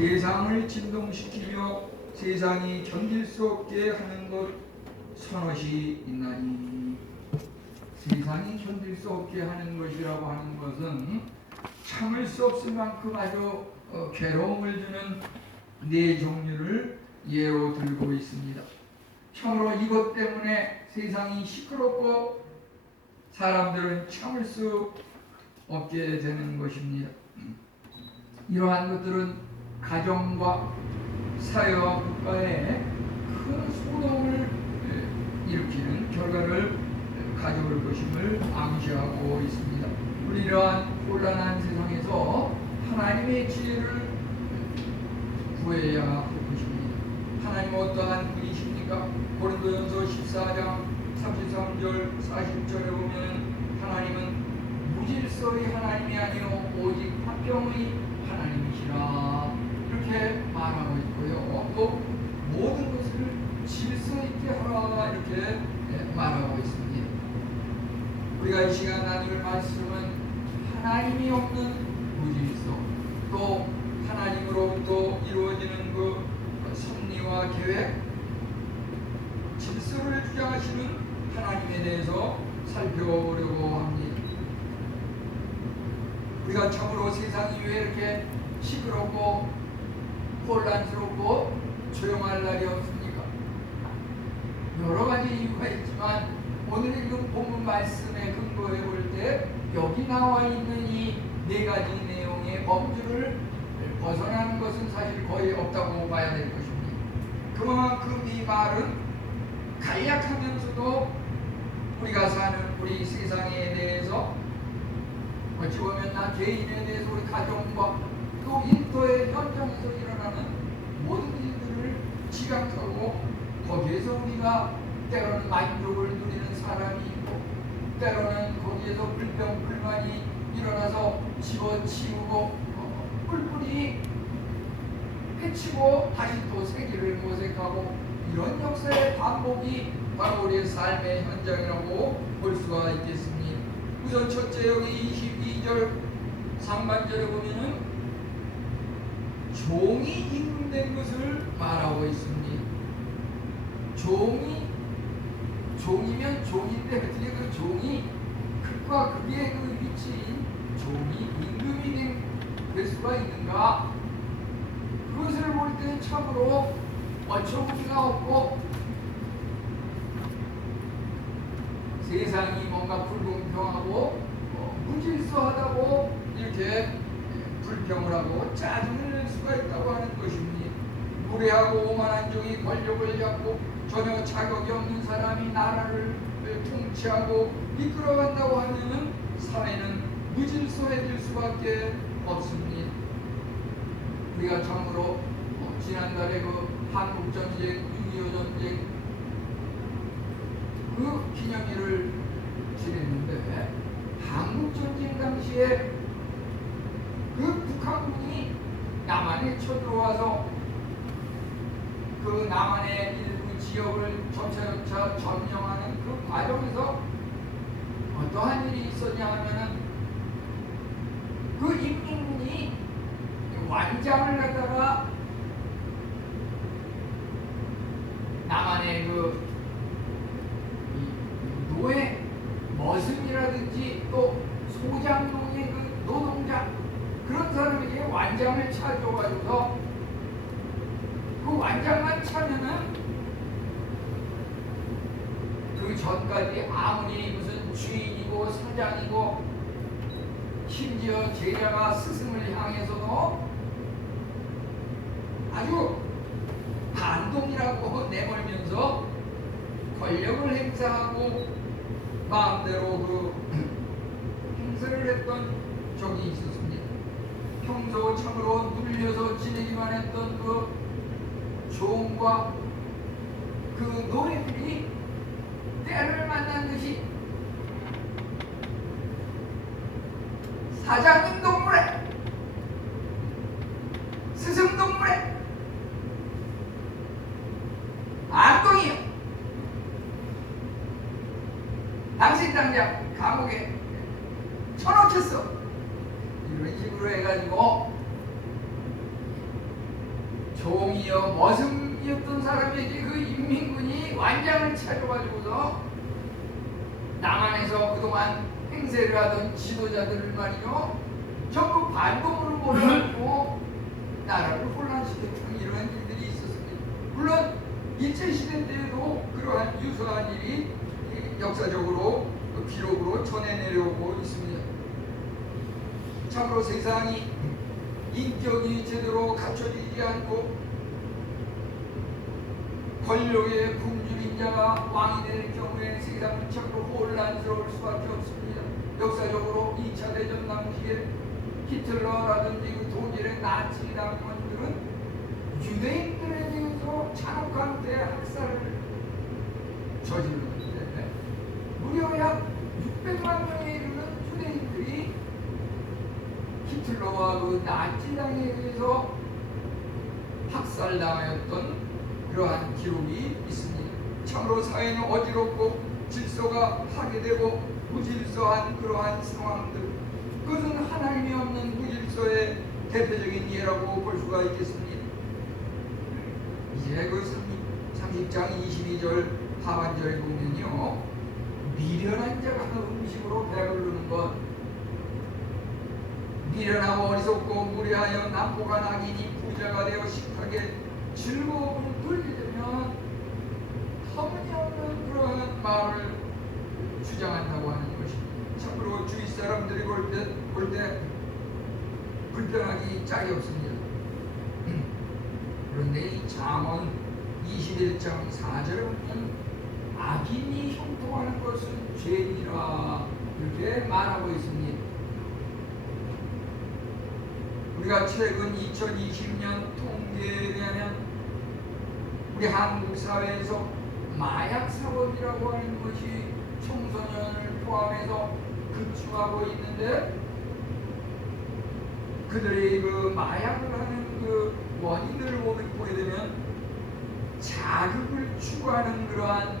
세상을 진동시키며 세상이 견딜 수 없게 하는 것 선엇이 있나니. 세상이 견딜 수 없게 하는 것이라고 하는 것은 참을 수 없을 만큼 아주 괴로움을 주는 네 종류를 예로 들고 있습니다. 참으로 이것 때문에 세상이 시끄럽고 사람들은 참을 수 없게 되는 것입니다. 이러한 것들은 가정과 사회와 국가에 큰 소동을 일으키는 결과를 가져올 것임을 암시하고 있습니다. 우리 이러한 혼란한 세상에서 하나님의 지혜를 구해야 할 것입니다. 하나님은 어떠한 분이십니까? 고린도전서 14장 33절 40절에 보면 하나님은 무질서의 하나님이 아니요 오직 화평의 하나님이시라 이렇게 말하고 있고요. 또 모든 것을 질서 있게 하라 이렇게 말하고 있습니다. 우리가 이 시간 나눌 말씀은 하나님이 없는 무질서, 또 하나님으로부터 이루어지는 그 섭리와 계획, 질서를 주장하시는 하나님에 대해서 살펴보려고 합니다. 우리가 참으로 세상이 왜 이렇게 시끄럽고 혼란스럽고 조용할 날이 없습니까? 여러 가지 이유가 있지만 오늘 읽은 본문 말씀에 근거해 볼 때 여기 나와 있는 이 네 가지 내용의 범주를 벗어나는 것은 사실 거의 없다고 봐야 될 것입니다. 그만큼 이 말은 간략하면서도 우리가 사는 우리 세상에 대해서 어찌 보면 나 개인에 대해서 우리 가정과 또 일터의 현장에서 일어나는 모든 일들을 지각하고 거기에서 우리가 때로는 만족을 누리는 사람이 있고 때로는 거기에서 불평불만이 일어나서 집어치우고 뿔뿔이 해치고 다시 또 세기를 모색하고 이런 역사의 반복이 바로 우리의 삶의 현장이라고 볼 수가 있겠습니다. 우선 첫째 여기 22절 상반절에 보면은 종이 임금된 것을 말하고 있습니다. 종이면 종인데 어떻게 그 종이 극과 극의 그 위치인 종이 임금이 될 수가 있는가? 그것을 볼 때 참으로 어처구니가 없고 세상이 뭔가 불공평하고 무질서하다고 이렇게 불평을 하고 짜증을 낼 수가 있다고 하는 것입니다. 무례하고 오만한 종이 권력을 잡고 전혀 자격이 없는 사람이 나라를 통치하고 이끌어간다고 하면 사회는 무질서해질 수밖에 없습니다. 우리가 참으로 지난달에 그 한국전쟁, 6.25 전쟁 그 기념일을 지냈는데 한국전쟁 당시에 그 북한군이 남한에 쳐들어와서 그 남한의 일부 지역을 점차 점령하는 그 과정에서 어떠한 일이 있었냐 하면은 그 인민군이 완장을 갖다가 남한의 그 노예 머슴이라든지 또 소장농의 그 노동자 그런 사람에게 완장을 차줘가지고서 그 완장만 차면은 그 전까지 아무리 무슨 주인이고 사장이고 심지어 제자가 스승을 향해서도 아주 반동이라고 내몰면서 권력을 행사하고 마음대로 그 행사를 했던 적이 있었습니다. 평소 참으로 눌려서 지내기만 했던 그 종과 그 노예들이 때를 만난 듯이 사장님 동물에 스승 동물에 안동이요 당신 당장 감옥에 쳐넣겠어 이런 식으로 해가지고 머슴이었던 사람에게 그 인민군이 완장을 차려가지고서 남한에서 그동안 행세를 하던 지도자들을 말이죠, 전부 반동으로 몰아넣고 나라를 혼란시켰던 이러한 일들이 있었습니다. 물론 일제시대 때에도 그러한 유사한 일이 역사적으로 기록으로 전해 내려오고 있습니다. 참으로 세상이 인격이 제대로 갖춰지지 않고 권력의 굶주린 자가 왕이 될 경우에 세상은 참으로 혼란스러울 수밖에 없습니다. 역사적으로 2차 대전 당시에 히틀러라든지 그 독일의 나치 당원들은 유대인들에 대해서 잔혹한 대학살을 저질렀는데 무려 약 600만 명에 이르는 유대인들이 히틀러와 그 나치당에 의해서 학살당하였던 그러한 기록이 있습니다. 참으로 사회는 어지럽고 질서가 파괴되고 무질서한 그러한 상황들, 그것은 하나님이 없는 무질서의 대표적인 예라고 볼 수가 있겠습니다. 이제 그 30장 22절 하반절에 보면요, 미련한 자가 음식으로 배부르는 것, 미련하고 어리석고 무례하여 남보가 낙이니 부자가 되어 식탁에 즐거움을 누리려면 터무니없는 그러한 말을 주장한다고 하는 것입니다. 참으로 주위 사람들이 볼 때 불편하기 짝이 없습니다. 그런데 이 잠언 21장 4절에 보면 악인이 형통하는 것은 죄니라 이렇게 말하고 있습니다. 우리가 최근 2020년 통계에 의하면 우리 한국 사회에서 마약 사범이라고 하는 것이 청소년을 포함해서 급증하고 있는데, 그들이 그 마약을 하는 그 원인을 보게 되면 자극을 추구하는 그러한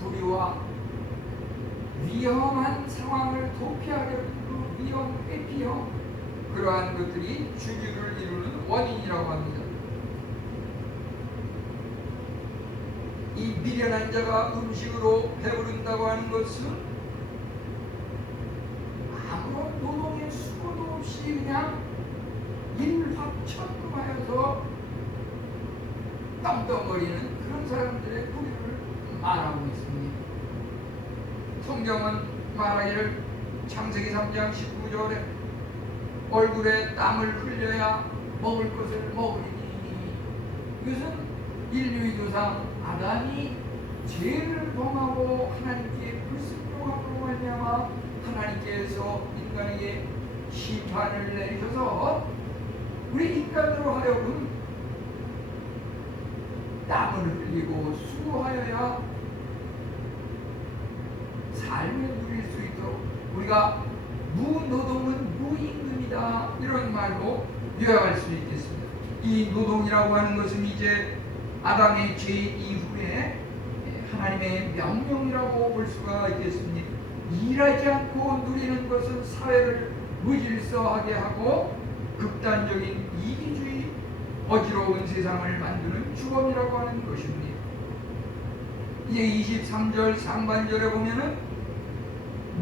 불의와 위험한 상황을 도피하려는 그 위험 회피형 그러한 것들이 주류를 이루는 원인이라고 합니다. 이 미련한 자가 음식으로 배부른다고 하는 것은 아무런 노동의 수고도 없이 그냥 일확천금하여서 떵떵거리는 그런 사람들의 부류를 말하고 있습니다. 성경은 말하기를 창세기 3장 19절에 얼굴에 땀을 흘려야 먹을 것을 먹으리니, 이것은 인류의 조상 아담이 죄를 범하고 하나님께 불순종함으로 말미암아 하나님께서 인간에게 심판을 내리셔서 우리 인간으로 하여금 땀을 흘리고 수고하여야 삶을 누릴 수 있도록, 우리가 무노동은 무임금이다 이런 말로 요약할 수 있겠습니다. 이 노동이라고 하는 것은 이제 아담의 죄 이후에 하나님의 명령이라고 볼 수가 있겠습니다. 일하지 않고 누리는 것은 사회를 무질서하게 하고 극단적인 이기주의, 어지러운 세상을 만드는 주범이라고 하는 것입니다. 이제 23절 상반절에 보면은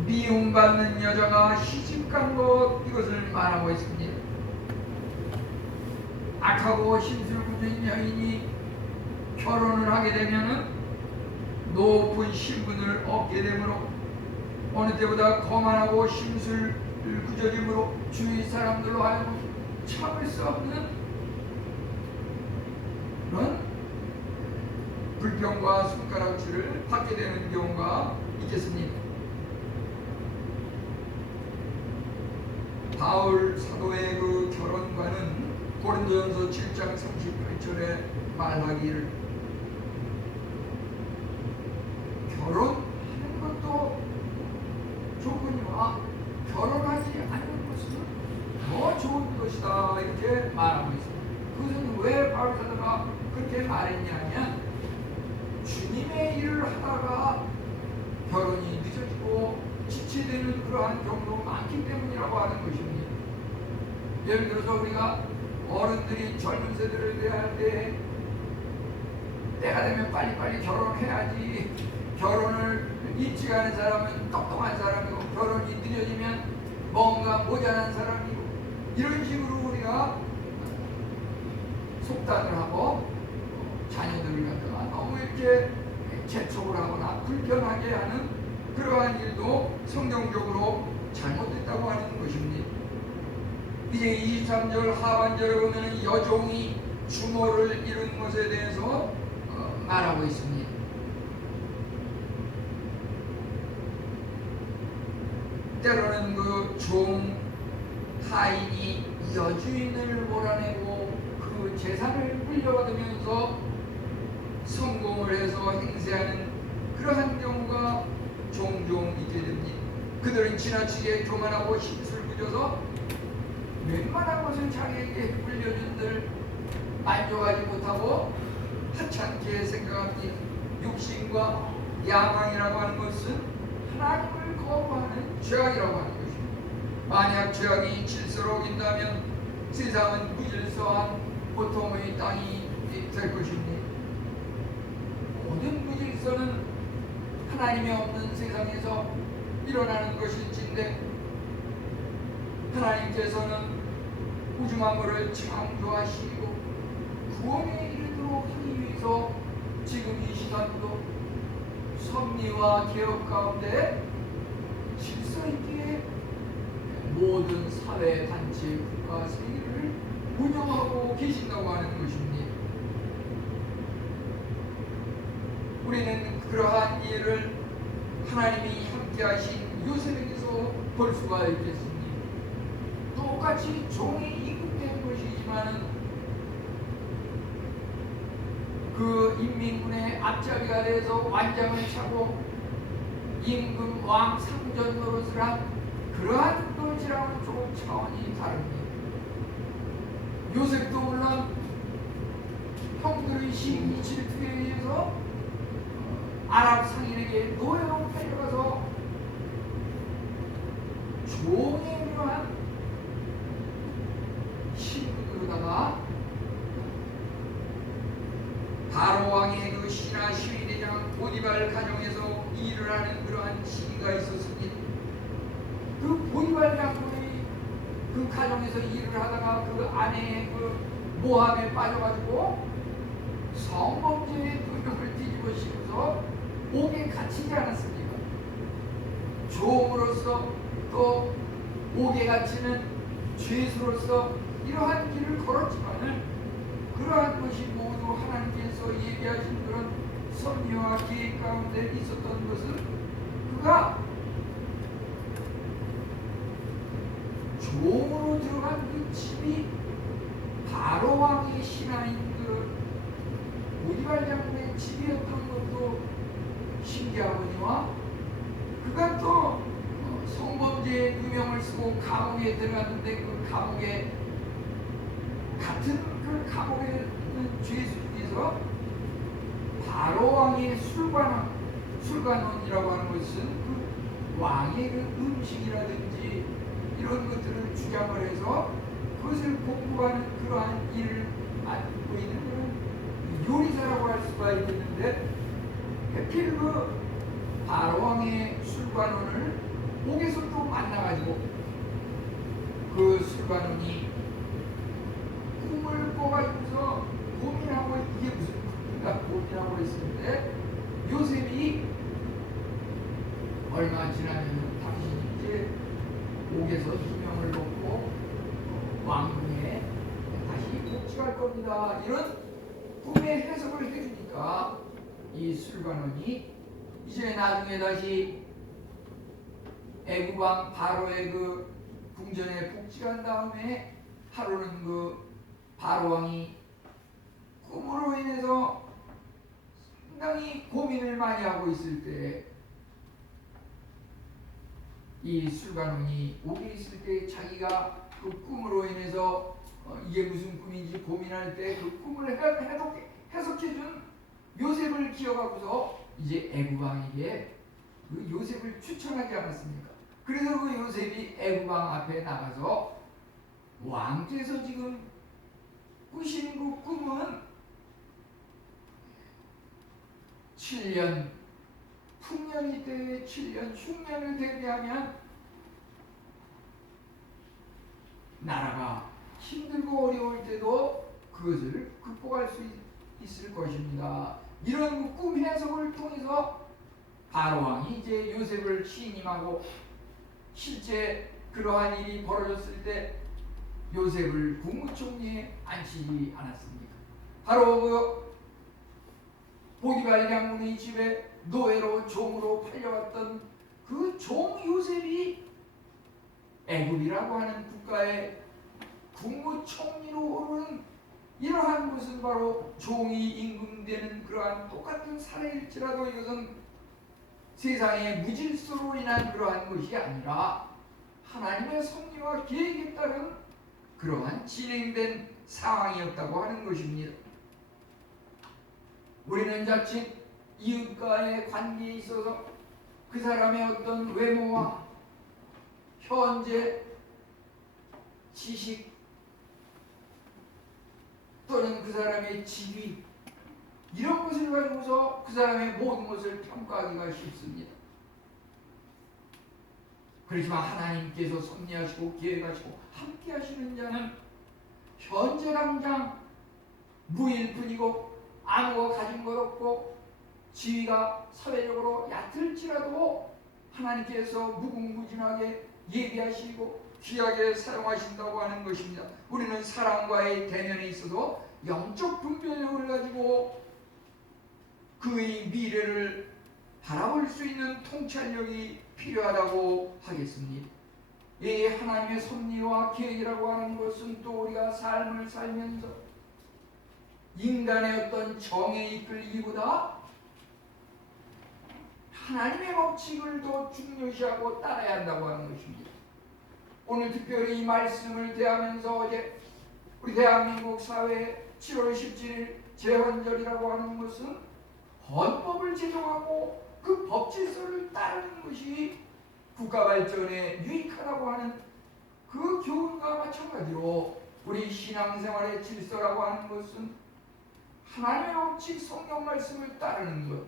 미움받는 여자가 시집간 것, 이것을 말하고 있습니다. 악하고 심술궂은 여인이 결혼을 하게 되면은 높은 신분을 얻게 되므로 어느 때보다 거만하고 심술궂어짐으로 주위 사람들로 하여금 참을 수 없는 그런 불평과 손가락질을 받게 되는 경우가 있겠습니다. 바울 사도의 그 결혼과는 고린도전서 7장 38절에 말하기를 결혼하는 것도 좋거니와 결혼하지 않는 것은 더 좋은 것이다 이렇게 말하고 있습니다. 그것은 왜 바울 사도가 그렇게 말했냐면 주님의 일을 하다가 결혼이 늦어지고 지체되는 그러한 경우도 많기 때문이라고 하는 것입니다. 예를 들어서 우리가 어른들이 젊은 세대를 대할 때 때가 되면 빨리빨리 결혼해야지, 결혼을 일찍 하는 사람은 똑똑한 사람이고 결혼이 늦어지면 뭔가 모자란 사람이고, 이런 식으로 우리가 속단을 하고 자녀들을 갖다가 너무 이렇게 재촉을 하거나 불편하게 하는 그러한 일도 성경적으로 잘못됐다고 하는 것입니다. 이제 23절 하반절에 보면 여종이 주모를 이룬 것에 대해서 말하고 있습니다. 때로는 그 종 하인이 여주인을 몰아내고 그 재산을 물려받으면서 성공을 해서 행세하는 그러한 경우가 종종 있게 됩니다. 그들은 지나치게 교만하고 힘술 부져서 웬만한 것을 자기에게 물려준들 만족하지 못하고 하찮게 생각합니다. 육신과 야망이라고 하는 것은 하나님을 거부하는 죄악이라고 하는 것입니다. 만약 죄악이 질서로 어긴다면 세상은 무질서한 고통의 땅이 될 것입니다. 모든 무질서는 하나님이 없는 세상에서 일어나는 것일진데, 하나님께서는 우주 만물을 창조하시고 구원에 이르도록 하기 위해서 지금 이 시간도 섭리와 개혁 가운데 질서 있게 모든 사회 단체 국가 세계를 운영하고 계신다고 하는 것입니다. 우리는 그러한 일을 하나님이 함께 하신 요셉에게서 볼 수가 있겠습니다. 똑같이 종이 이끌된 것이지만은 그 인민군의 앞자리가 돼서 완장을 차고 임금 왕 상전 노릇을 한 그러한 노릇이랑은 조금 차원이 다릅니다. 요셉도 물론 형들의 시기 질투에 의해서 아랍 상인에게 노예로 팔려가서 종의 그러한 신분으로다가 바로 왕의 그 신하 시위대장 보디발 가정에서 일을 하는 그러한 시기가 있었습니다. 그 보디발 장군의 그 가정에서 일을 하다가 그 아내의 그 모함에 빠져가지고 성범죄의 도벽을 뒤집어 씌워서 옥에 갇히지 않았습니까? 종으로서 또 옥에 갇히는 죄수로서 이러한 길을 걸었지만은 그러한 것이 모두 하나님께서 얘기하신 그런 섭리와 계획 가운데 있었던 것은 그가 종으로 들어간 그 집이 바로 왕의 신하인 그 보디발 장군의 집이었던 것도 신기하거니와, 그가 또 성범죄의 누명을 쓰고 감옥에 들어갔는데 그 감옥에 같은 그 감옥에 있는 죄수 중에서 바로 왕의 술관원이라고 하는 것은 그 왕의 그 음식이라든지 이런 것들을 주장을 해서 그것을 공부하는 그러한 일을 맡고 있는 그런 요리사라고 할 수가 있겠는데, 하필 그 바로 왕의 술관원을 옥에서 또 만나가지고 그 술관원이 꿈을 꿔가지고서 고민하고 이게 무슨 꿈인가 고민하고 있었는데, 요셉이 얼마 지나면 당신이 이제 옥에서 희명을 먹고 왕궁에 다시 복직할 겁니다, 이런 꿈의 해석을 해주니까 이 술관원이 이제 나중에 다시 애국왕 바로의 그 궁전에 복직한 다음에 하루는 그 바로왕이 꿈으로 인해서 상당히 고민을 많이 하고 있을 때 이 술관원이 옥에 있을 때 자기가 그 꿈으로 인해서 이게 무슨 꿈인지 고민할 때 그 꿈을 해석해준 요셉을 기억하고서 이제 애국왕에게 그 요셉을 추천하지 않았습니까? 그래서 그 요셉이 애국왕 앞에 나가서 왕께서 지금 꾸신 그 꿈은 7년 풍년이 때 7년 흉년을 대비하면 나라가 힘들고 어려울 때도 그것을 극복할 수 있을 것입니다. 이런 꿈 해석을 통해서 바로왕이 이제 요셉을 신임하고 실제 그러한 일이 벌어졌을 때 요셉을 국무총리에 앉히지 않았습니까? 바로 그 보디발 장군의 집에 노예로 종으로 팔려왔던 그 종 요셉이 애굽이라고 하는 국가의 국무총리로 오르는 이러한 것은 바로 종이 임금되는 그러한 똑같은 사례일지라도 이것은 세상의 무질서로 인한 그러한 것이 아니라 하나님의 섭리와 계획에 따른 그러한 진행된 상황이었다고 하는 것입니다. 우리는 자칫 이웃과의 관계에 있어서 그 사람의 어떤 외모와 현재 지식 또는 그 사람의 지위 이런 것을 가지고서 그 사람의 모든 것을 평가하기가 쉽습니다. 그렇지만 하나님께서 섭리하시고 계획하시고 함께 하시는 자는 현재 당장 무일 뿐이고 아무거 가진 것 없고 지위가 사회적으로 얕을지라도 하나님께서 무궁무진하게 예비하시고 귀하게 사용하신다고 하는 것입니다. 우리는 사람과의 대면에 있어서 영적 분별력을 가지고 그의 미래를 바라볼 수 있는 통찰력이 필요하다고 하겠습니다. 이 하나님의 섭리와 계획이라고 하는 것은 또 우리가 삶을 살면서 인간의 어떤 정에 이끌기보다 하나님의 법칙을 더 중요시하고 따라야 한다고 하는 것입니다. 오늘 특별히 이 말씀을 대하면서 어제 우리 대한민국 사회 7월 17일 제헌절이라고 하는 것은 헌법을 제정하고 그 법질서를 따르는 것이 국가 발전에 유익하다고 하는 그 교훈과 마찬가지로 우리 신앙생활의 질서라고 하는 것은 하나님의 법칙 성경 말씀을 따르는 것,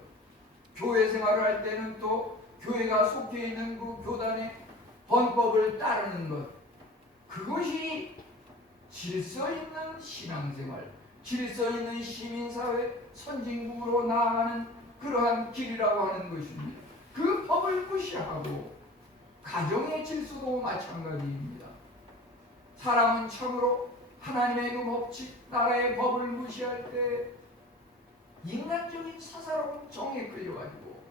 교회 생활을 할 때는 또 교회가 속해 있는 그 교단의 헌법을 따르는 것, 그것이 질서 있는 신앙생활, 질서 있는 시민사회 선진국으로 나아가는 그러한 길이라고 하는 것입니다. 그 법을 무시하고 가정의 질서도 마찬가지입니다. 사람은 참으로 하나님의 그 법칙, 나라의 법을 무시할 때 인간적인 사사로운 정에 끌려가지고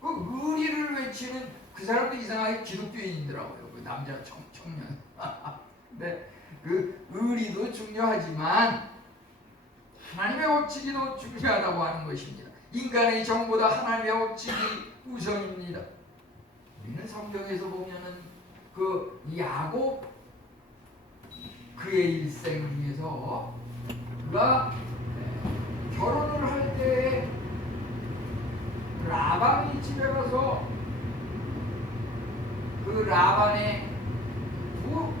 그 의리를 외치는 그 사람도 이상하게 기독교인이더라고요. 그 남자 청년. 네, 그 의리도 중요하지만 하나님의 법칙이 더 중요하다고 하는 것입니다. 인간의 정보다 하나님의 법칙이 우선입니다. 우리는 성경에서 보면은 그 야곱 그의 일생 중에서 그가 결혼을 할 때 라반의 집에 가서 그 라반의 두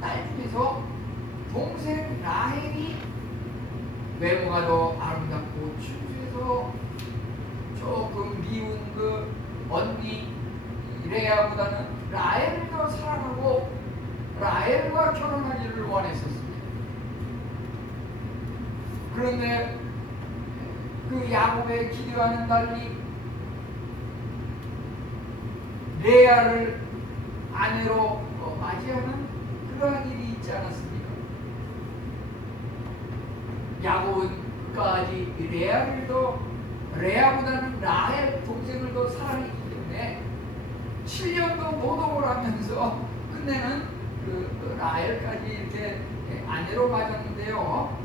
딸 중에서 동생 라헬이 외모가 더 아름답고 춘수해서 조금 미운 그 언니 레아보다는 라헬을 더 사랑하고 라헬과 결혼하기를 원했었습니다. 그런데 그 야곱의 기대와는 달리 레아를 아내로 맞이하는 그러한 일이 있지 않았습니까? 야곱은 끝까지 레아를 더 레아보다는 라헬 동생을 더 사랑했기 때문에 7년도 노동을 하면서 끝내는 그 라헬까지 이렇게 아내로 맞았는데요.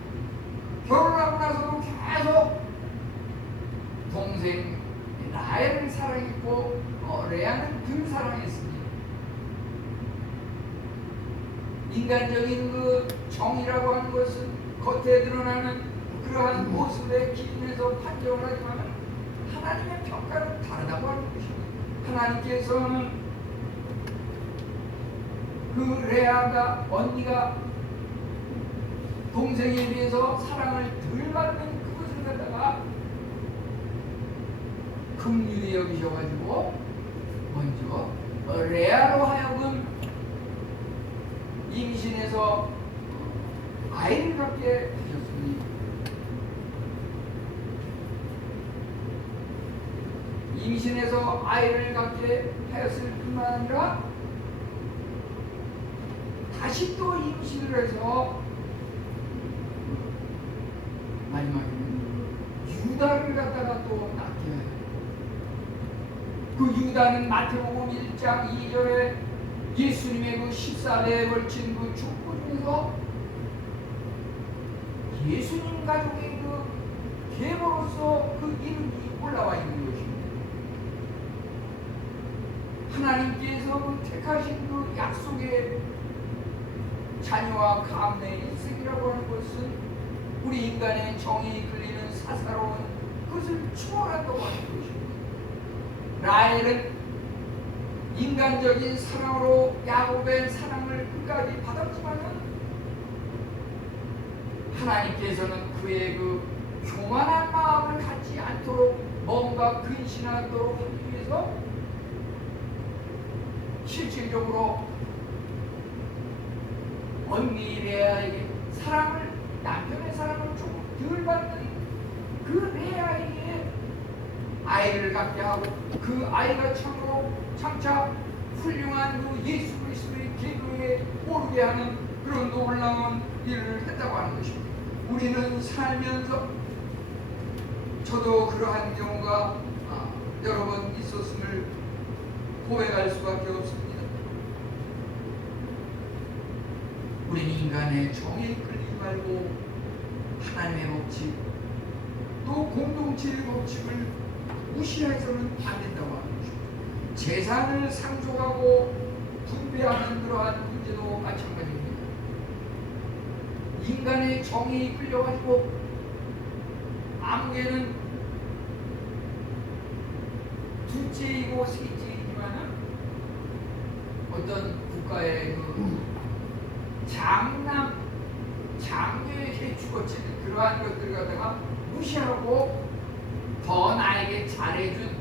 결혼하고 나서도 계속 동생 라헬을 사랑했고 레아는 덜 사랑했습니다. 인간적인 그 정의라고 하는 것은 겉에 드러나는 그러한 모습에 기준해서 판정을 하지만 하나님의 평가는 다르다고 하는 것입니다. 하나님께서는 그 레아가 언니가 동생에 비해서 사랑을 덜 받는 그것을 갖다가 긍휼히 여기셔가지고 먼저 레아로 하여금 임신해서 아이를 갖게 하셨습니다. 임신해서 아이를 갖게 하였을 뿐만 아니라 다시 또 임신을 해서 마지막에는 유다를 갖다가 또 낳게 해요. 그 유다는 마태복음 1장 2절에 예수님의 그 14대에 걸친 그 족보 중에서 예수님 가족의 그 계보로서 그 이름이 올라와 있는 것입니다. 하나님께서 그 택하신 그 약속의 자녀와 감내의 일생이라고 하는 것은 우리 인간의 정이 끌리는 사사로운 것을 추월한다고 하는 것입니다. 라헬은 인간적인 사랑으로 야곱의 사랑을 끝까지 받았지만은 하나님께서는 그의 그 교만한 마음을 갖지 않도록 뭔가 근신하도록 하기 위해서 실질적으로 언니 레아에게 사랑을, 남편의 사랑을 조금 덜 받는 그 레아에게 아이를 갖게 하고 그 아이가 참으로 장차 훌륭한 그 예수 그리스도의 계보에 오르게 하는 그런 놀라운 일을 했다고 하는 것입니다. 우리는 살면서 저도 그러한 경우가 여러 번 있었음을 고백할 수밖에 없습니다. 우리는 인간의 정에 끌리지 말고 하나님의 법칙 또 공동체의 법칙을 무시해서는 안 된다고 하는 것입니다. 재산을 상속하고 분배하는 그러한 문제도 마찬가지입니다. 인간의 정에 끌려가지고 아무개는 둘째이고 셋째이지만은 어떤 국가의 그 장녀에게 주어지는 그러한 것들을 갖다가 무시하고 더 나에게 잘해준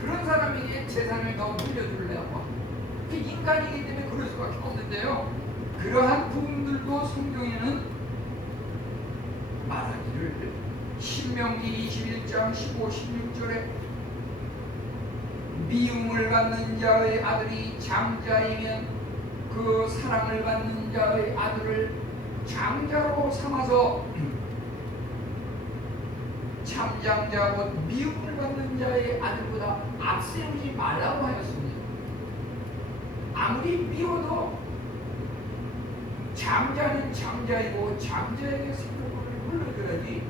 그런 사람에게 재산을 더 물려주려고 합니다. 그 인간이기 때문에 그럴 수밖에 없는데요. 그러한 부분들도 성경에는 말하기를 신명기 21장 15, 16절에 미움을 받는 자의 아들이 장자이면 그 사랑을 받는 자의 아들을 장자로 삼아서 참장자 곧 미움을 받는 자의 아들보다 앞세우지 말라고 하였습니다. 아무리 미워도 장자는 장자이고 장자에게 생명을 물려줘야지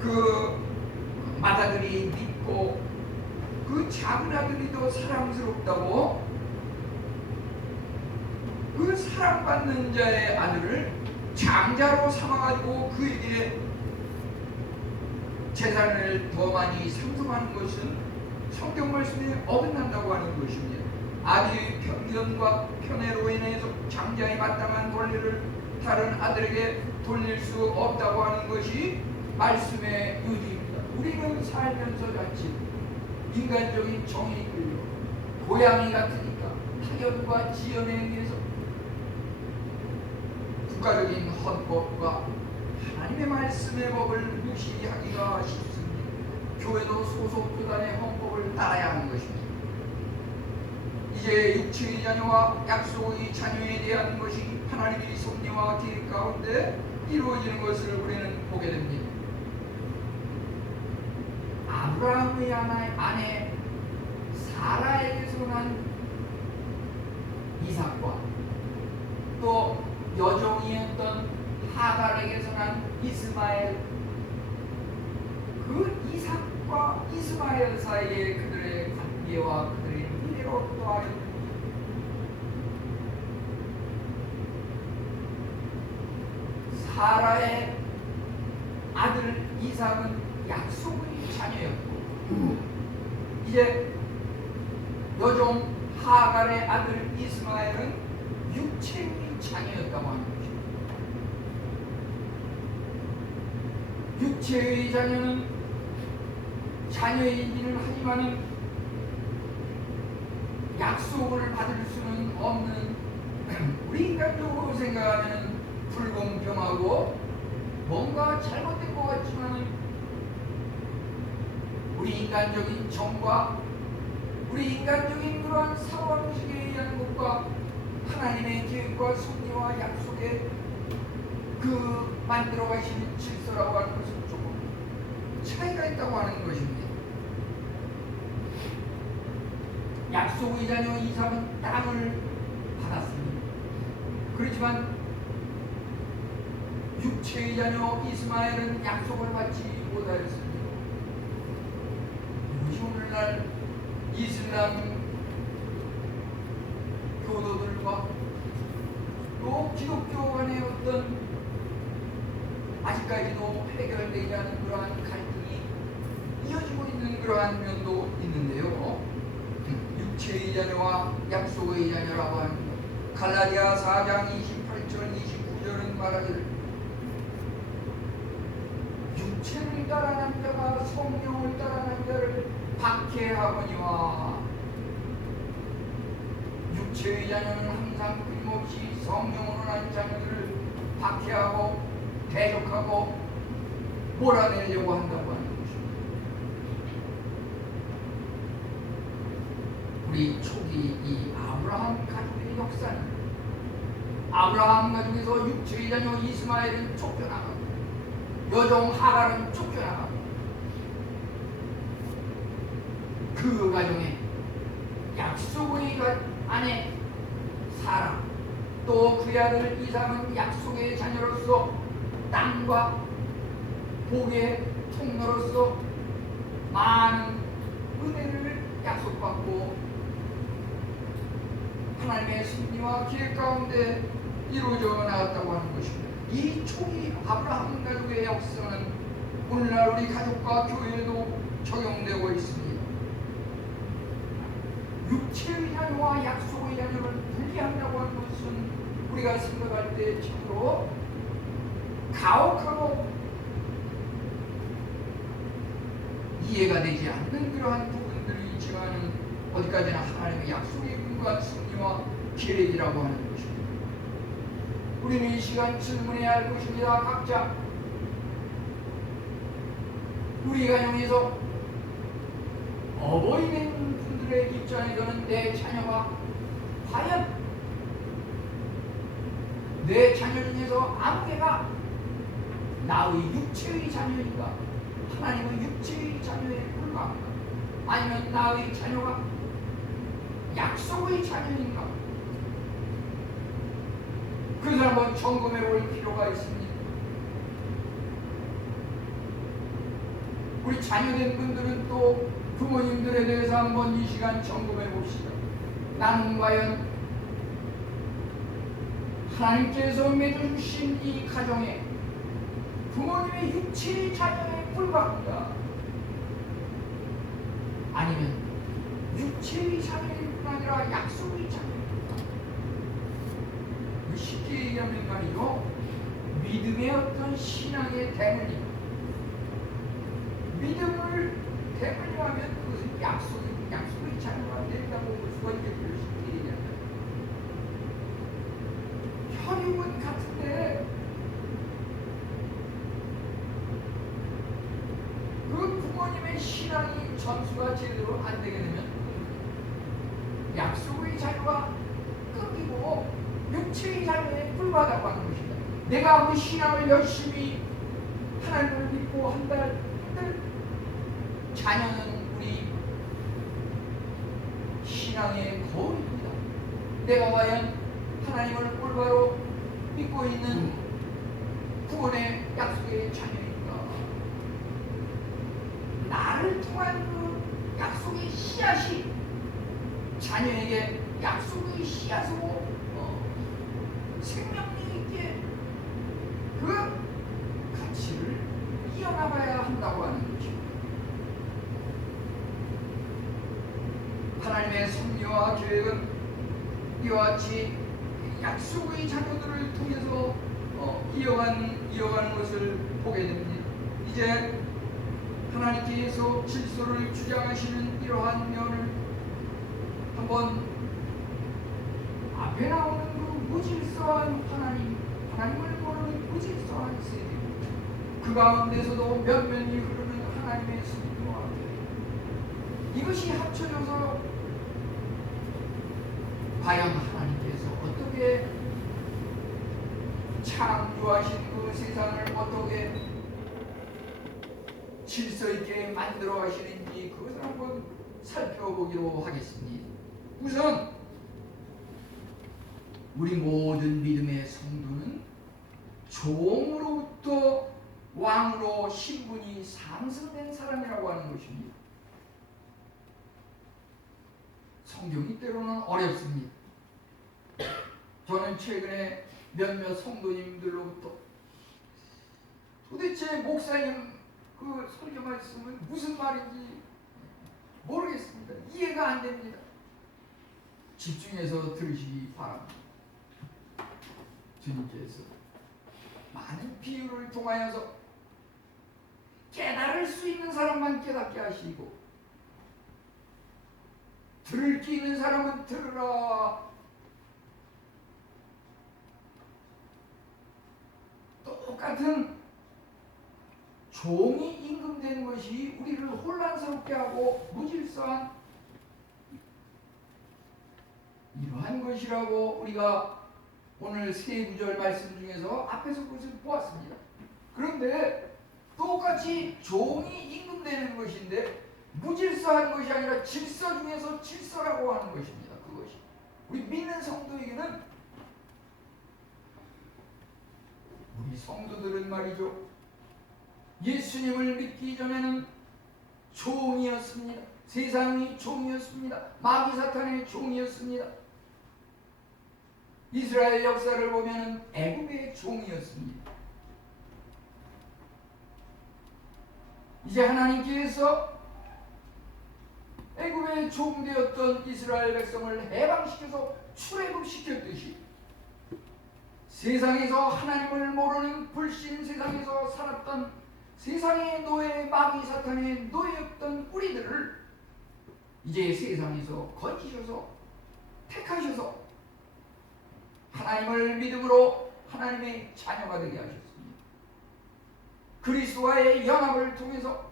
그 맏아들이 믿고 그 작은 아들이 더 사랑스럽다고 그 사랑받는 자의 아들을 장자로 삼아가지고 그에게 재산을 더 많이 상속하는 것은 성경 말씀에 어긋난다고 하는 것입니다. 아비의 편견과 편애로 인해서 장자에 마땅한 권리를 다른 아들에게 돌릴 수 없다고 하는 것이 말씀의 의지입니다. 우리는 살면서 자칫 인간적인 정이 끌려 고양이 같으니까 타협과 지연에 의해서 국가적인 헌법과 하나님의 말씀의 법을 무시하기가 쉽습니다. 교회도 소속교단의 헌법을 따라야 하는 것입니다. 이제 육체의 자녀와 약속의 자녀에 대한 것이 하나님의 섭리와 계획 가운데 이루어지는 것을 우리는 보게 됩니다. 아브라함의 아내 사라에게서 난 이삭과 또 여종이었던 하갈에게서 난 이스마엘, 그 이삭과 이스마엘 사이의 그들의 관계와 그들의 미래로 또한 사라의 아들 이삭은 약속의 자녀였고 이제 여종 하갈의 아들 이스마엘은 육체의 자녀였다고 하는 것입니다. 육체의 자녀는 자녀이기는 하지만은 약속을 받을 수는 없는 우리 인간적으로 생각하면 불공평하고 뭔가 잘못된 것 같지만은 우리 인간적인 정과 우리 인간적인 그러한 사고방식에 의한 것과 하나님의 계획과 섭리와 약속에 그 만들어 가시는 질서라고 하는 것은 조금 차이가 있다고 하는 것입니다. 약속의 자녀 이삭은 땅을 받았습니다. 그렇지만 육체의 자녀 이스마엘은 약속을 받지 못하였습니다. 이것이 오늘날 이슬람 교도들과 또 기독교 간의 어떤 아직까지도 해결되지 않은 그러한 갈등이 이어지고 있는 그러한 면도 있는데요. 육체의 자녀와 약속의 자녀라고 하는 것. 갈라디아 4장 28절 29절은 말하기를 육체를 따라난 자가 성령을 따라난 자를 박해하거니와 육체의 자녀는 항상 끊임없이 성령으로 난 자녀들을 박해하고 대적하고 몰아내려고 한다고 하는 것입니다. 우리 초기 이 아브라함 가족의 역사는 아브라함 가족에서 육체의 자녀 이스마엘은 쫓겨나가고 여종 하갈은 쫓겨나가고 그 가정에 약속의 아내 사라 또 그의 아들 이삭은 약속의 자녀로서 땅과 복의 통로로서 많은 은혜를 약속받고 하나님의 섭리와 계획 가운데 이루어져 나갔다고 하는 것입니다. 이 초기 아브라함 가족의 역사는 오늘날 우리 가족과 교회에도 적용되고 있습니다. 육체의 자녀와 약속의 자녀를 분리한다고 하는 것은 우리가 생각할 때 참으로 가혹하고 이해가 되지 않는 그러한 부분들이 있지만 어디까지나 하나님의 약속의 근거한 섭리와 계획이라고 하는 것입니다. 우리는 이 시간 질문해야 할 것입니다. 각자 우리 가정에서 어버이 된 분들의 입장에서는 내 자녀가 과연 내 자녀 중에서 아무개가 나의 육체의 자녀인가 하나님의 육체의 자녀에 불과한가 아니면 나의 자녀가 약속의 자녀인가 그것을 한번 점검해 볼 필요가 있습니다. 우리 자녀된 분들은 또 부모님들에 대해서 한번 이 시간 점검해 봅시다. 나는 과연 하나님께서 맺어주신 이 가정에 부모님의 육체의 자녀에 불과한가 아니면 육체의 자녀일 뿐 아니라 약속의 자녀일까? 쉽게 얘기하면 말이죠. 믿음의 어떤 신앙의 대물림 믿음을 대물림하면 그것은 약속의 자녀가 된다고 볼 수가 있겠죠. 쉽게 얘기하면 혈육은 같은데 그 부모님의 신앙이 전수가 제대로 안 되게 되면 약속의 자녀가 끊기고 육체의 자녀에 불과하다고 하는 것입니다. 내가 그 신앙을 열심히 하나님을 믿고 한들 자녀는 우리 신앙의 거울입니다. 내가 과연 하나님을 올바로 믿고 있는 구원의 약속의 자녀인가? 나를 통한 그 약속의 씨앗이 자녀에게 약속의 씨앗으로 생명력 있게 그 가치를 살아가야 한다고 하는 것입니다. 하나님의 섭리와 계획은 이와 같이 약속의 자녀들을 통해서 이어가는 것을 보게 됩니다. 이제 하나님께서 질서를 주장하시는 이러한 면을 한번 앞에 나오는 그 무질서한 하나님을 모르는 무질서한 세대, 그 가운데서도 면면이 흐르는 하나님의 섭리와 계획, 이것이 합쳐져서 과연 하나님께서 어떻게 창조하신 그 세상을 어떻게 질서 있게 만들어 가시는지 그것을 한번 살펴보기로 하겠습니다. 우선 우리 모든 믿음의 성도는 종으로부터 왕으로 신분이 상승된 사람이라고 하는 것입니다. 성경이 때로는 어렵습니다. 저는 최근에 몇몇 성도님들로부터 도대체 목사님 그 설교 말씀은 무슨 말인지 모르겠습니다. 이해가 안 됩니다. 집중해서 들으시기 바랍니다. 주님께서 많은 비유를 통하여서 깨달을 수 있는 사람만 깨닫게 하시고 들을 게 있는 사람은 들으라. 똑같은 종이 임금된 것이 우리를 혼란스럽게 하고 무질서한 이러한 것이라고 우리가 오늘 세 구절 말씀 중에서 앞에서 그것을 보았습니다. 그런데 똑같이 종이 임금되는 것인데 무질서한 것이 아니라 질서 중에서 질서라고 하는 것입니다. 그것이 우리 믿는 성도에게는, 우리 성도들은 말이죠, 예수님을 믿기 전에는 종이었습니다. 세상이 종이었습니다. 마귀 사탄의 종이었습니다. 이스라엘 역사를 보면 애굽의 종이었습니다. 이제 하나님께서 애굽의 종되었던 이스라엘 백성을 해방시켜서 출애굽시켰듯이 세상에서 하나님을 모르는 불신 세상에서 살았던 세상의 노예, 마귀 사탄의 노예였던 우리들을 이제 세상에서 건지셔서 택하셔서 하나님을 믿음으로 하나님의 자녀가 되게 하셨습니다. 그리스도와의 연합을 통해서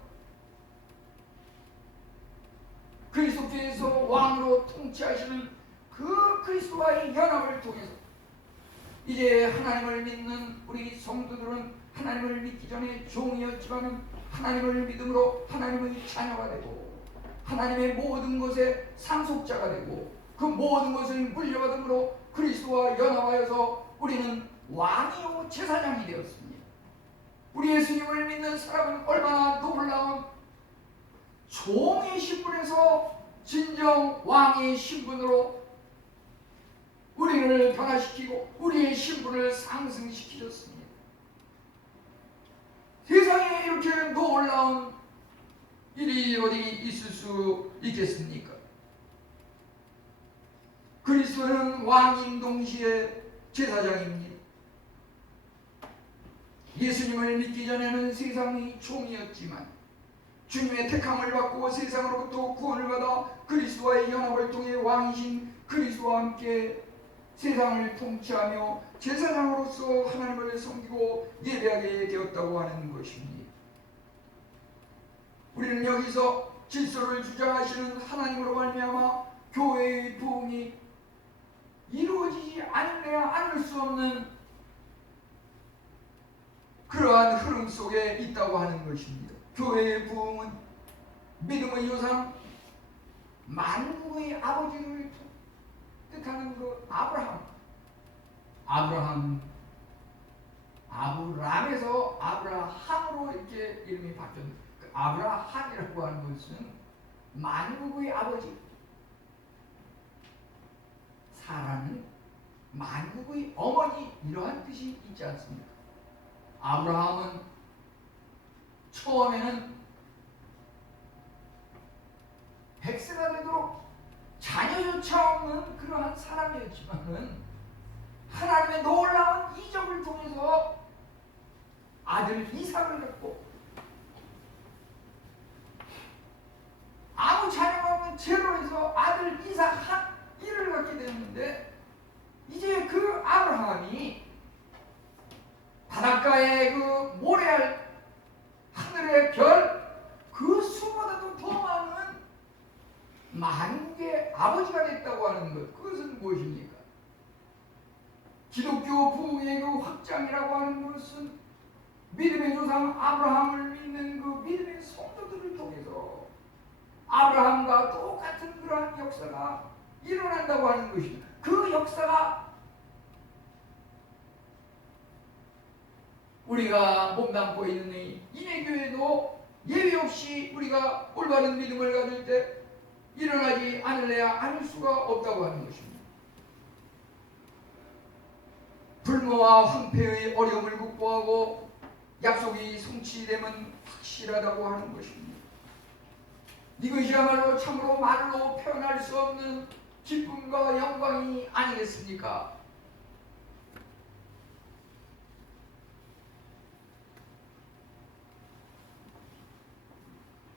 그리스도께서 왕으로 통치하시는 그 그리스도와의 연합을 통해서 이제 하나님을 믿는 우리 성도들은 하나님을 믿기 전에 종이었지만 하나님을 믿음으로 하나님의 자녀가 되고 하나님의 모든 것의 상속자가 되고 그 모든 것을 물려받음으로 그리스도와 연합하여서 우리는 왕이요 제사장이 되었습니다. 우리 예수님을 믿는 사람은 얼마나 놀라운 종의 신분에서 진정 왕의 신분으로 우리를 변화시키고 우리의 신분을 상승시키셨습니다. 세상에 이렇게 놀라운 일이 어디 있을 수 있겠습니까? 그리스도는 왕인 동시에 제사장입니다. 예수님을 믿기 전에는 세상의 종이었지만 주님의 택함을 받고 세상으로부터 구원을 받아 그리스도와의 연합을 통해 왕이신 그리스도와 함께 세상을 통치하며 제사장으로서 하나님을 섬기고 예배하게 되었다고 하는 것입니다. 우리는 여기서 질서를 주장하시는 하나님으로 말미암아 교회의 부흥이 이루어지지 않을 수 없는 그러한 흐름 속에 있다고 하는 것입니다. 교회의 부흥은 믿음의 조상 만국의 아버지를 뜻하는 그 아브라함에서 아브라함으로 이렇게 이름이 바뀌었는데 그 아브라함이라고 하는 것은 만국의 아버지, 사라는 만국의 어머니, 이러한 뜻이 있지 않습니까? 아브라함은 처음에는 100세가 되도록 자녀조차 없는 그러한 사람이었지만은 하나님의 놀라운 이적을 통해서 아들 이삭을 갖고 아무 자녀가 없는 제로에서 아들 이삭 한 일을 갖게 되었는데, 이제 그 아브라함이 바닷가의 그 모래알 하늘의 별 그 수보다도 더 많은 만국의 아버지가 됐다고 하는 것, 그것은 무엇입니까? 기독교 부흥의 그 확장이라고 하는 것은 믿음의 조상 아브라함을 믿는 그 믿음의 성도들을 통해서 아브라함과 똑같은 그러한 역사가 일어난다고 하는 것입니다. 그 역사가 우리가 몸담고 있는 이 인해교회도 예외 없이 우리가 올바른 믿음을 가질 때 일어나지 않을래야 할 수가 없다고 하는 것입니다. 불모와 황폐의 어려움을 극복하고 약속이 성취되면 확실하다고 하는 것입니다. 이것이야말로 참으로 말로 표현할 수 없는 기쁨과 영광이 아니겠습니까?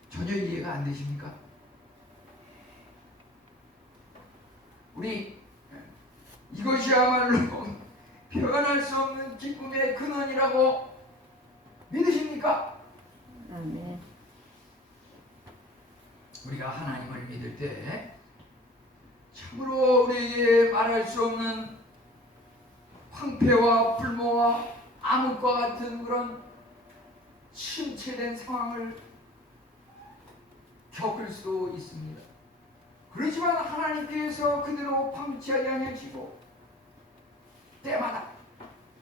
전혀 이해가 안 되십니까? 우리 이것이야말로 표현할 수 없는 기쁨의 근원이라고 믿으십니까? 아멘. 우리가 하나님을 믿을 때 참으로 우리에게 말할 수 없는 황폐와 불모와 암흑과 같은 그런 침체된 상황을 겪을 수도 있습니다. 그렇지만 하나님께서 그대로 방치하지 아니하시고 때마다,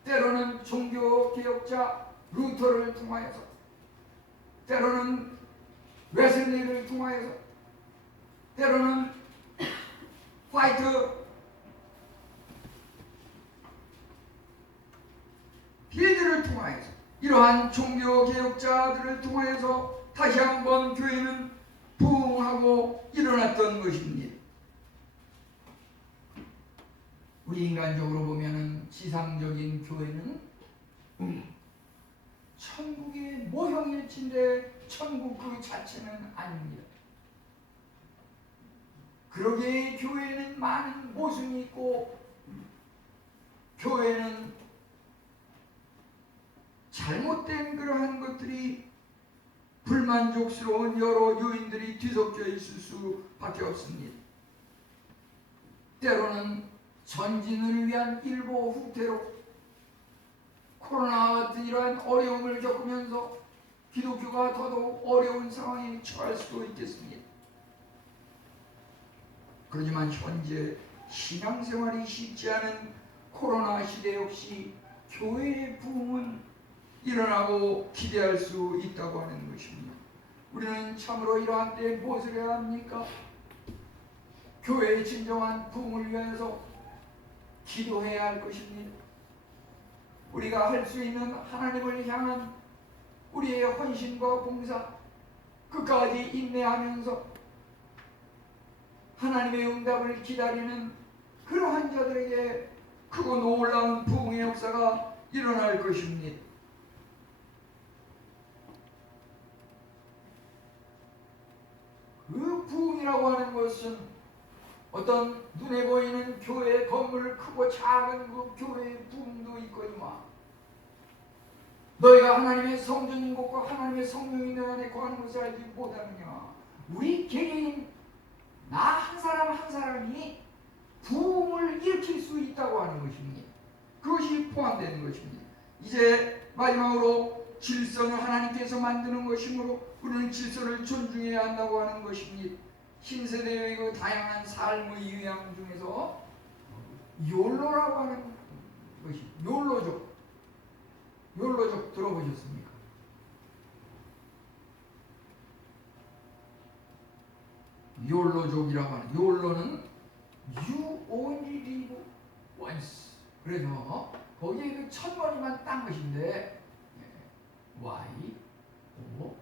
때로는 종교개혁자 루터를 통하여서, 때로는 웨슬리를 통하여서, 때로는 화이트 필드를 통하여서, 이러한 종교개혁자들을 통하여서 다시 한번 교회는 부흥하고 일어났던 것입니다. 우리 인간적으로 보면은 지상적인 교회는 천국의 모형일진데 천국 그 자체는 아닙니다. 그러기에 교회는 많은 모순이 있고, 교회는 잘못된 그러한 것들이 불만족스러운 여러 요인들이 뒤섞여 있을 수밖에 없습니다. 때로는 전진을 위한 일보 후퇴로 코로나 같은 이러한 어려움을 겪으면서 기독교가 더더욱 어려운 상황에 처할 수도 있겠습니다. 그렇지만 현재 신앙생활이 쉽지 않은 코로나 시대 역시 교회의 부흥은 일어나고 기대할 수 있다고 하는 것입니다. 우리는 참으로 이러한 때에 무엇을 해야 합니까? 교회의 진정한 부흥을 위해서 기도해야 할 것입니다. 우리가 할 수 있는 하나님을 향한 우리의 헌신과 봉사, 끝까지 인내하면서 하나님의 응답을 기다리는 그러한 자들에게 크고 놀라운 부흥의 역사가 일어날 것입니다. 그 부흥이라고 하는 것은 어떤 눈에 보이는 교회 건물 크고 작은 그 교회의 부흥도 있거니와, 너희가 하나님의 성전인 곳과 하나님의 성령이 너 안에 거하는 것을 알지 못하느냐. 우리 개개인 나 한 사람 한 사람이 부흥을 일으킬 수 있다고 하는 것입니다. 그것이 포함되는 것입니다. 이제 마지막으로 질서는 하나님께서 만드는 것이므로 우리는 질서를 존중해야 한다고 하는 것입니다. 신세대의 그 다양한 삶의 유형 중에서 욜로라고 하는 것이, 욜로족 들어보셨습니까? 욜로족이라고 하는, 욜로는 You only live once. 그래서 거기에 그 첫 머리만 딴 것인데 Y O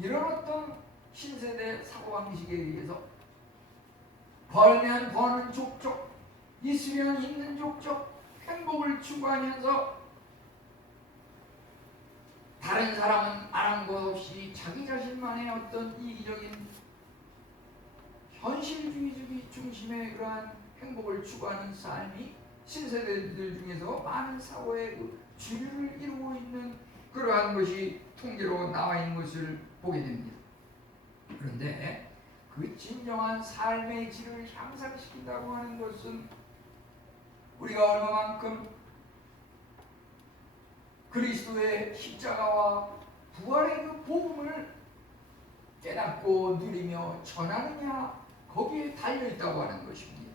이런 어떤 신세대 사고방식에 의해서 벌면 버는 족족, 있으면 있는 족족 행복을 추구하면서 다른 사람은 아는 것 없이 자기 자신만의 어떤 이기적인 현실주의 중심의 그러한 행복을 추구하는 삶이 신세대들 중에서 많은 사고의 그 주류를 이루고 있는 그러한 것이 통계로 나와 있는 것을 보게 됩니다. 그런데 그 진정한 삶의 질을 향상시킨다고 하는 것은 우리가 얼마만큼 그리스도의 십자가와 부활의 그 복음을 깨닫고 누리며 전하느냐, 거기에 달려있다고 하는 것입니다.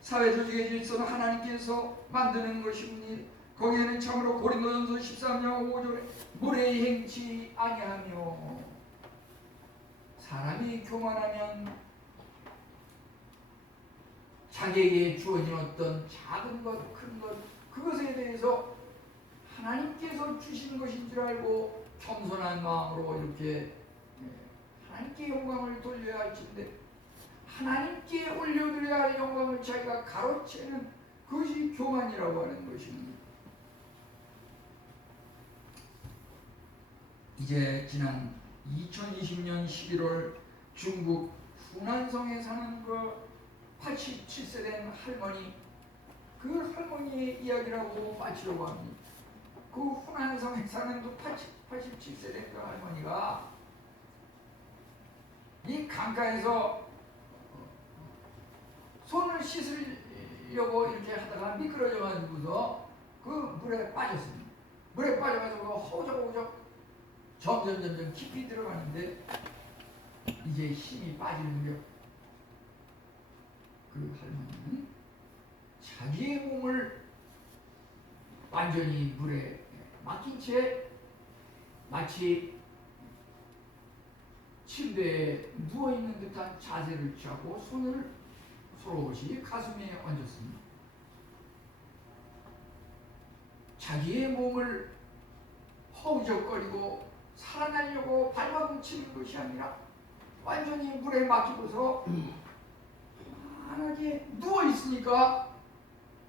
사회 조직의 질서는 하나님께서 만드는 것입니다. 거기에는 참으로 고린도전서 13장 5절에 무례히 행치 아니하며, 사람이 교만하면 자기에게 주어진 어떤 작은 것, 큰 것, 그것에 대해서 하나님께서 주신 것인 줄 알고 겸손한 마음으로 이렇게 하나님께 영광을 돌려야 할진데, 하나님께 올려드려야 할 영광을 자기가 가로채는 그것이 교만이라고 하는 것입니다. 이제 지난 2020년 11월 중국 후난성에 사는 그 87세 된 할머니, 그 할머니의 이야기라고 마치려고 합니다. 그 후난성에 사는 그 87세 된 그 할머니가 이 강가에서 손을 씻으려고 이렇게 하다가 미끄러져 가지고서 그 물에 빠졌습니다. 물에 빠져가지고 허우적허우적 점점 깊이 들어가는데 이제 힘이 빠지는 무렵 그 할머니는 자기의 몸을 완전히 물에 막힌 채 마치 침대에 누워있는 듯한 자세를 취하고 손을 서로시 가슴에 얹었습니다. 자기의 몸을 허우적거리고 살아나려고 발버둥치는 것이 아니라 완전히 물에 막히고서 편안하게 누워있으니까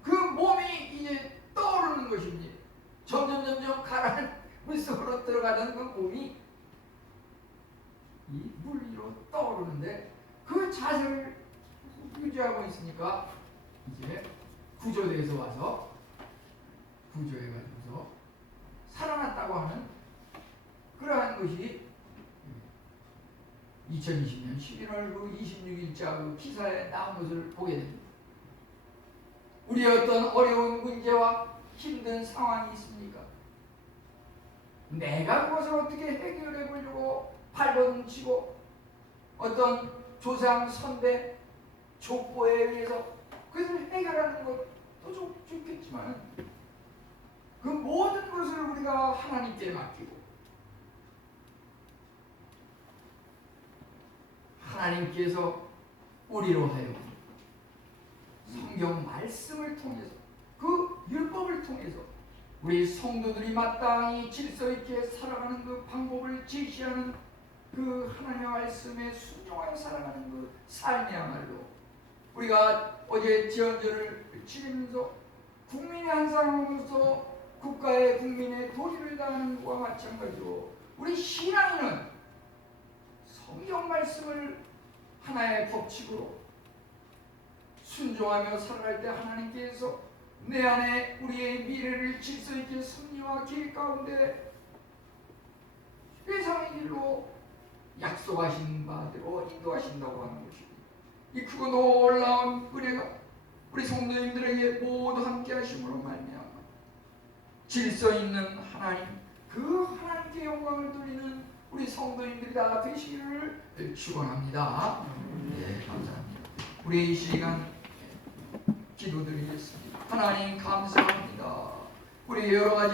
그 몸이 이제 떠오르는 것입니다. 점점 가라앉은 물속으로 들어가던 그 몸이 이 물 위로 떠오르는데 그 자세를 유지하고 있으니까 이제 구조대에서 와서 구조해가지고서 살아났다고 하는 그러한 것이 2020년 11월 그 26일자 그 기사에 나온 것을 보게 됩니다. 우리의 어떤 어려운 문제와 힘든 상황이 있습니까? 내가 그것을 어떻게 해결해 보려고 발버둥치고 어떤 조상, 선배, 족보에 의해서 그것을 해결하는 것도 좋겠지만 그 모든 것을 우리가 하나님께 맡기고 하나님께서 우리로 하여금 성경 말씀을 통해서 그 율법을 통해서 우리 성도들이 마땅히 질서 있게 살아가는 그 방법을 제시하는 그 하나님의 말씀에 순종하여 살아가는 그 삶이야말로 우리가 어제 지언절을 지내면서 국민의 한 사람으로서 국가의 국민의 도리를 다하는 것과 마찬가지로 우리 신앙인은 성경 말씀을 하나의 법칙으로 순종하며 살아갈 때 하나님께서 내 안에 우리의 미래를 질서 있게 섭리와 계획 가운데 세상의 길로 약속하신 바대로 인도하신다고 하는 것입니다. 이 크고 놀라운 은혜가 우리 성도님들에게 모두 함께 하심으로 말미암아 질서 있는 하나님, 그 하나님께 영광을 돌리는 우리 성도님들이 다 되시기를 축원합니다. 네, 감사합니다. 우리 이 시간 기도드리겠습니다. 하나님 감사합니다. 우리 여러 가지